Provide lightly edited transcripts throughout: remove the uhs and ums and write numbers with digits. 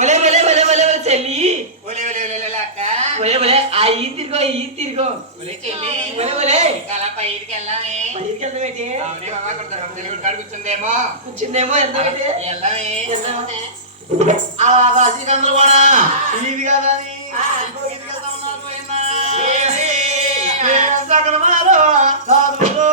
ఒలే ఒలే ఒలే ఒలే ఒలే చెల్లి ఒలే ఒలే ఒలే ఒలే అక్క ఒలే ఒలే ఆ ఈ తిరుగో ఒలే చెల్లి ఒలే ఒలే అలా పైకి వెళ్ళామే పైకి వెళ్దామేంటి అవునే బాబా కొడుకు కాడ కూర్చుందేమో వెళ్దామేంటి వెళ్ళామే ఆ రాశి కందులు కూడా ఇది కదా సకలమాలో సాధువులు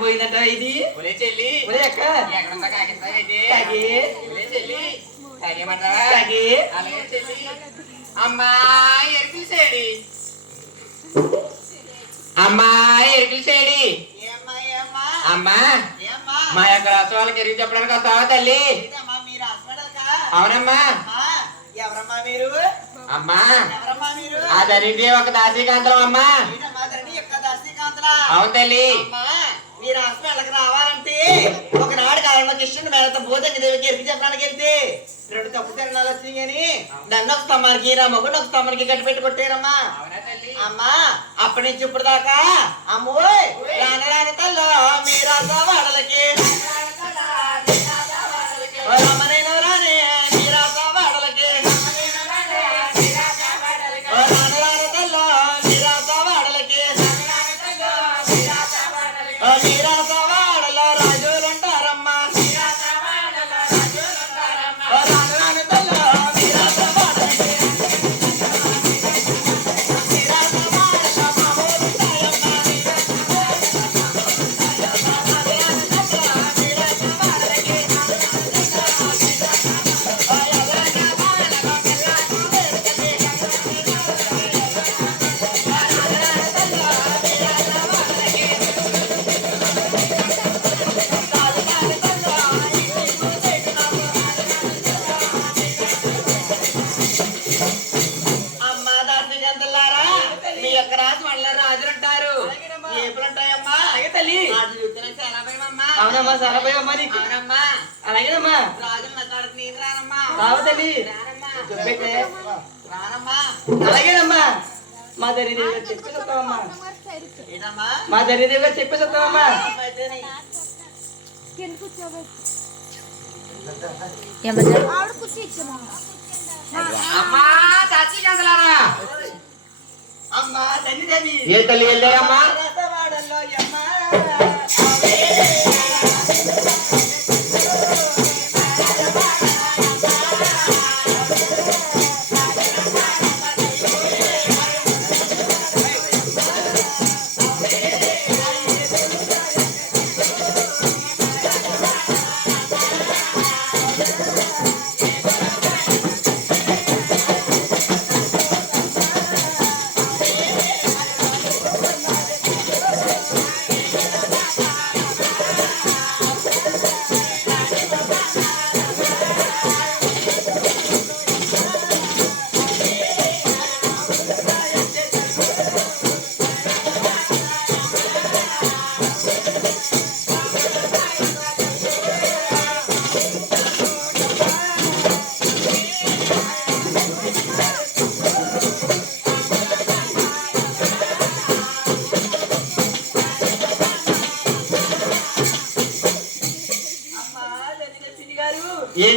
పోయిందట ఇది చెల్లి అమ్మాయి ఎరుకులు సేడి అమ్మా మా యొక్క రాష్ట్ర వాళ్ళకి ఎరుగు చెప్పడానికి వస్తావా తల్లి అవునమ్మా ఎవరమ్మా మీరు అమ్మా ఆ ధరణి ఒక దాసీకాంతరం అమ్మా అవును తల్లి మీరు హాస్పిటల్కి రావాలంటే ఒకనాడు కాలంలో కృష్ణుడు మేడతో భూతంగి దేవికి ఎరికి చెప్పడానికి వెళ్తే 2 తప్పు తిరణాలు వచ్చినాయి కానీ దండ ఒక స్తంభానికి నా మొగుడు ఒక స్తంభానికి గట్టి పెట్టి కొట్టారమ్మా అమ్మా అప్పటి నుంచి ఇప్పుడు దాకా అమ్మోయ్ రాన తల్లో మీరా వాడలకి రమ్మనైన రానే మీరా వాడలకి రాన తల్లో మీరా వాడలకి మీరాసవాడలో రాజులుంటారమ్మా రానుతల్లో మీరాసవాడలకి మీరాసవాడలో మామూలుంటాయమ్మా అవునమ్మా సరపోయమ్మా నీకు అలాగేనమ్మా రావు తల్లి అలాగేనమ్మా మా దరిదేవి గారు చెప్పేసి వస్తామమ్మా మా దరిదేవి గారు చెప్పేసి వస్తామమ్మా అమ్మా తల్లి ఏ తల్లి వెళ్ళాయమ్మా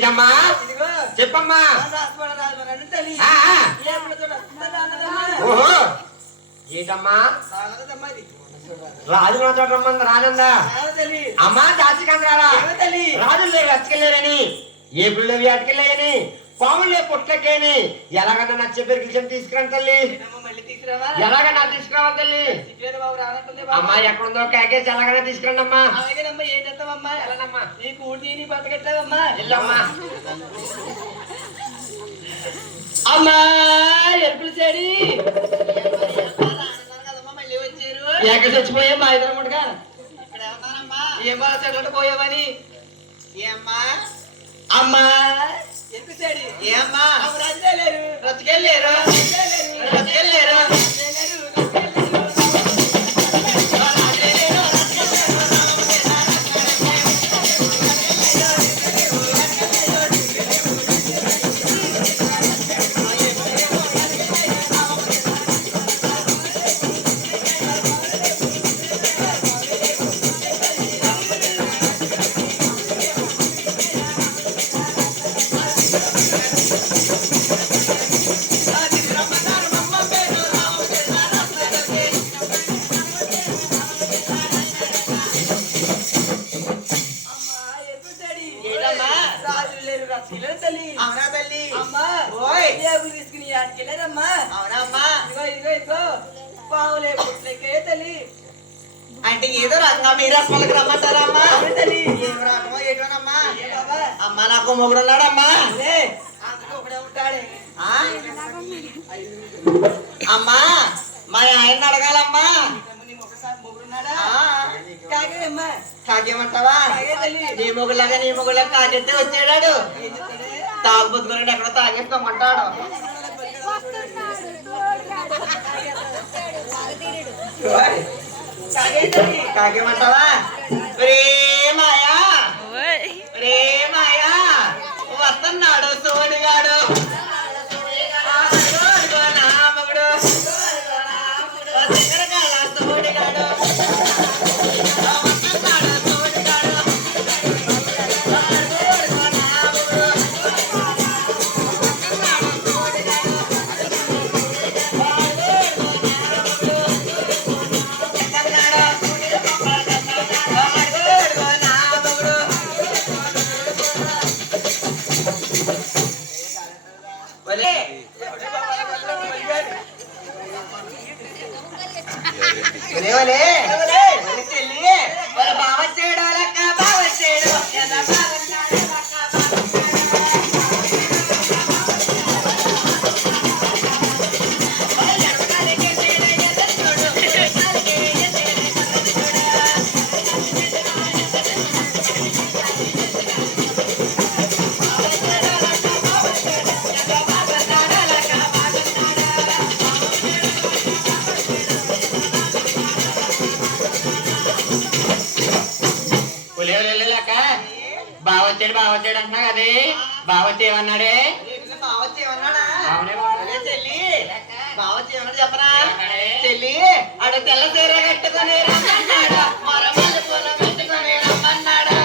ఏంటమ్మా ఇదిగో చెప్పమ్మా. రాసుకోవడం తల్లి ఆ, ఆ. ఏ పిల్లతో వస్తుందా ఓహో ఏంటమ్మా రాజు నా చోట రమ్మంది రానందా తల్లి అమ్మా దాచికందారా తల్లి రాజులు లేవు అతికెళ్ళారని ఏ పిల్లలు అతికెళ్ళాయని పాములే పుట్టకేని ఎలాగన్నా నా చెప్పి తీసుకురాను తల్లి మళ్ళీ తీసుకురావా ఎలాగన్నా తీసుకురావాలి తల్లి సిగ్గులేదు బాబు రానంటుంది అమ్మా ఎక్కడుందో కేకేసి ఎలాగైనా తీసుకురండి అమ్మా అలాగేనమ్మా ఏం చేస్తావమ్మా ఎలానమ్మా నీ కూడి నీ బట్ట కట్టావమ్మా ఇల్లమ్మా అమ్మా ఎప్పుడు చెడి మళ్ళీ వచ్చారు ఎక్కడ చచ్చిపోయా మా ఇద్దరు ముట్టుగా ఇక్కడ ఏం బాగా చెట్లట్టు పోయావని ఏమ్మా అమ్మా ఎందుకు చెడి ఏమ్మా రచ్చకెళ్ళారు రచ్చకెళ్ళారు రచ్చకెళ్ళారు అవునా తల్లి అమ్మా ఓయ్ తీసుకుని ఆటకెళ్ళారమ్మా అవునమ్మా ఇదిగో ఇదిగో ఇదిగో పావులే పుట్లకే తల్లి అంటే ఏదో రకంగా మీరు అసలు రమ్మంటారా అమ్మా తల్లి ఏం రకమో ఏటోనమ్మా అమ్మా నాకు మొగుడు ఉన్నాడమ్మా ఒకడే ఉంటాడే అమ్మా మా ఆయన అడగాలమ్మా కాకేమంటావా నీ మొగులాగా నీ మొగులాగా కాకెత్తే వచ్చాడాడు తాగుబుద్దుకుని ఎక్కడో తాగేసుకోమంటాడు కాకేమంటావా రే మాయా రే మాయా వస్తున్నాడు సోడిగాడు నా మొగుడు సోడిగాడు బావచ్చాడు బావచ్చాడు అంటున్నా కదే బావచ్చేమన్నాడే చెల్లి బావచ్చేమన్నాడు చెప్పరా చెల్లి అడ తెల్ల చీర కట్టుకొని రమ్మన్నాడా మరమల్లి పూల పెట్టుకొని రమ్మన్నాడా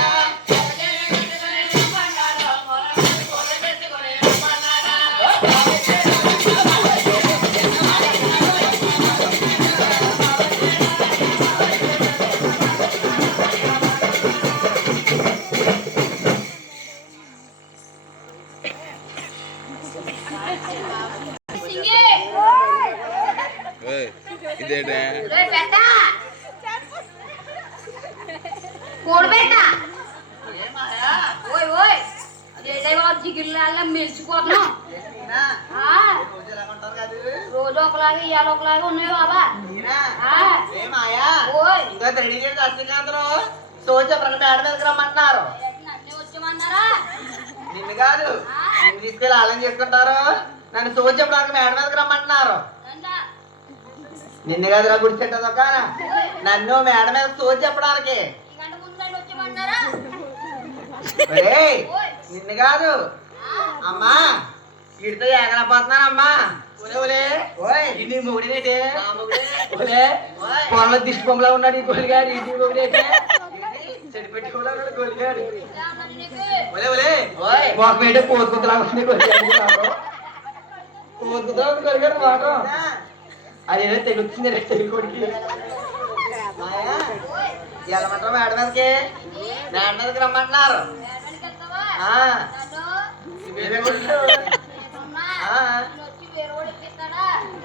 రోజు ఒకలాగా ఇవాళ ఒకలాగా ఉన్నాయి బాబా సోచప్రణ మేడ మీదకి రమ్మంటున్నారు వచ్చేమన్నారా నిన్ను కాదు నిన్ను తీసుకెళ్ళి ఆలయం చేసుకుంటారు నన్ను సోచప్రానికి మేడ మీదకి రమ్మంటున్నారు నిన్ను కాదురా గుడిచెట్టదొక నన్ను మేడ మీద సోచి చెప్పడానికి నిన్ను కాదు అమ్మా వీడితో ఎగరపోతున్నానమ్మా నీ మొగుడేటే పొలంలో దిష్టి బొమ్మలా ఉన్నాడు ఈ గోలిగాడు ఇంటి మొగుడేటే చెడిపెట్టుకోలే గోలిగాడు ఒలే ఒలే ఓయ్ ఒక మేట కోరుకుంటున్నా కోరుకుంటున్నా కొరిగారు మాట అదేదో తెలుస్తుంది తెలుగుడికి మాయా ఎల్లమంటారు మేడ మీదకి మేడ మీదకి రమ్మంటున్నారు ఆ, ఆ,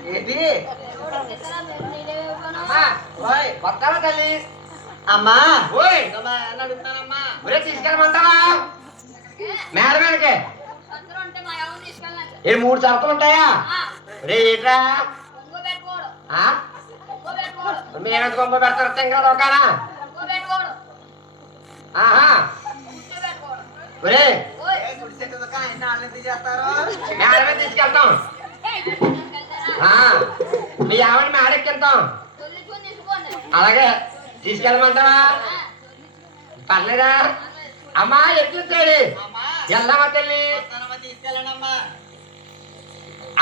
ఏంటి ఓయ్ వస్తావా తల్లి అమ్మా ఓయ్ అమ్మా, అని అడుగుతానమ్మా ఒరే తీసుకెళ్ళమంటావా మేడ మీదకి ఏ 3 షరతులు ఉంటాయా రే ఏట్రా మీరెంత గొప్ప పెడతారు తింగ కానా ఆహా ఒరే ఏ, గుడి సెట్టు దుకాణం ఎన్ని వాళ్ళు ఎందుకు చేస్తారు మేడ మీద తీసుకెళ్తాం మీ ఆవిడ మేడ ఎక్కింతాం అలాగే తీసుకెళ్ళమంటావా పర్లేదా అమ్మా ఎక్కిస్తాడు అమ్మా వెళ్దామా తల్లి వస్తానమ్మా, తీసుకెళ్ళండి అమ్మా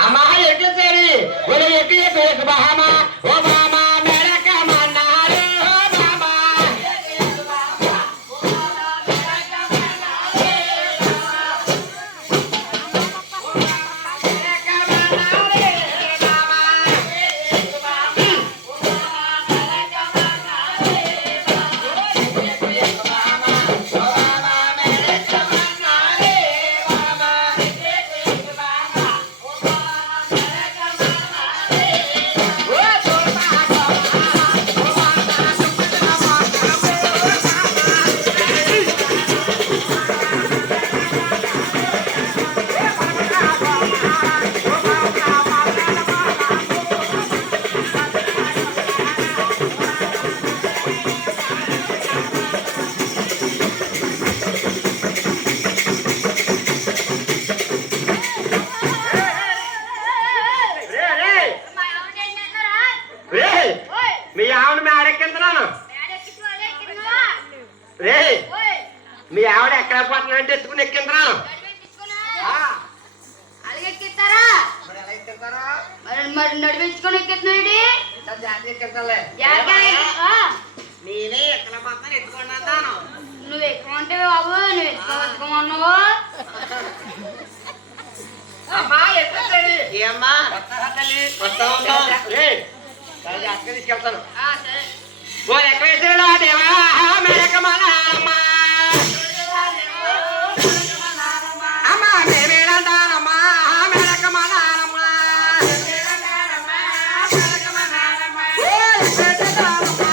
అమ్మా ఎక్కిస్తాడు ఒరే ఎక్కి పేరు బామా ఓ బామా మెడకమన్నారు ఓ బామా మీ ఆవిడ మేడ ఎక్కింటున్నాను రే మీ ఆవిడ ఎక్కడ పోతున్నా అంటే ఎత్తుకుని ఎక్కింటున్నాను మరి ఎలా ఎక్కిస్తారా మరి నడిపించుకొని ఎక్కిస్తున్నాడు జాతి ఎక్కిస్తాలే నేనే ఎక్కడ పోతాను ఎత్తుకోండి అన్నాను నువ్వు ఎక్కువంటే బాబు నువ్వు ఎత్తుకోవచ్చుకోమన్నావు అమ్మా ఎక్కిస్తాడు ఏమ్మా వస్తామమ్మా రే అక్కడ తీసుకెళ్తాను సరే ఓ ఎక్కడ వేసాడా దేవా మేడకమన్నారమ్మా అమ్మా మేమేనంటానమ్మా మేడకమన్నారమ్మా ఓ ఎక్కడ వేసాడమ్మా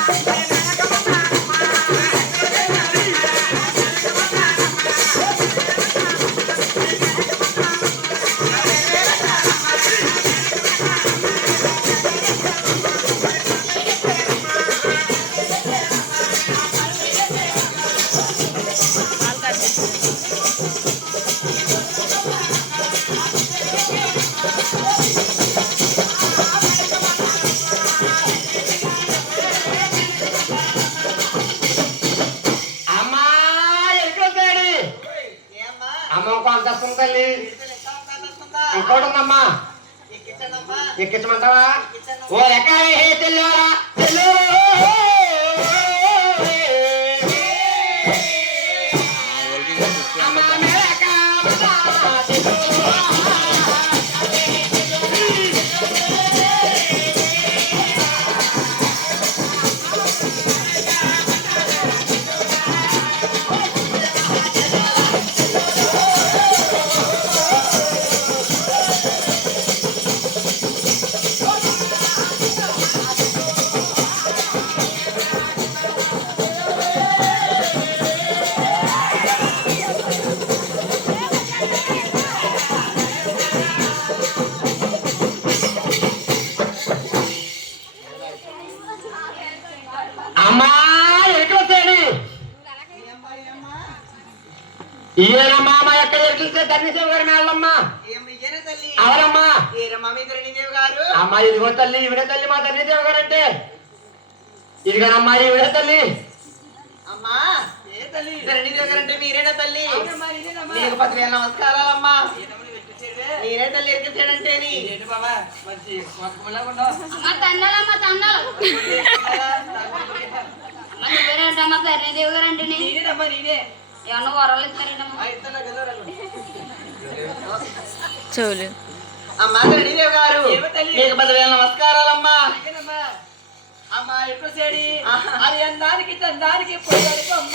అమ్మా ఎక్కడొచ్చాడు ఏమ్మా అమ్మ ఇంకో అంతస్తుంది తల్లి వీడితో ఇంకా వస్తుందా ఇంకోటి ఉందమ్మా ఎక్కించండమ్మా ఎక్కించమంటావా ఓ ఎక్కాలి తెల్లారా తెల్లు అమ్మా మేడక అమ్మా ఎక్కడొచ్చాడు ఈయనమ్మా అమ్మ ఎక్కడ ఎక్కిస్తే ధర్మశివ గారి మేళ్ళమ్మా ఏం ఇయ్యనే తల్లి అవరమ్మా ఏరమ్మా మీ ధరణిదేవి గారు అమ్మా ఇదిగో తల్లి ఈవిడే తల్లి మా ధర్మశివ గారు అంటే ఇదిగోనమ్మా ఈవిడే తల్లి అమ్మా ఏ తల్లి ధరణిదేవి గారు అంటే మీరేనా తల్లి నీకు 10,000 నమస్కారాలమ్మా మీరే తల్లి ఎక్కించాడంటే అమ్మ తన్నాలమ్మ తన్నాలు నువ్వేనంటమ్మా కర్ణదేవి గారు అంటే ఏమన్నా వరాలు ఇస్తారేంటమ్మా? చెవులు అమ్మా గడిదేవి గారు మీకు 10,000 నమస్కారాలమ్మా. అమ్మా ఎప్పుడు సేడి అది అందానికి తందానికి పొయ్యాలి బొమ్మ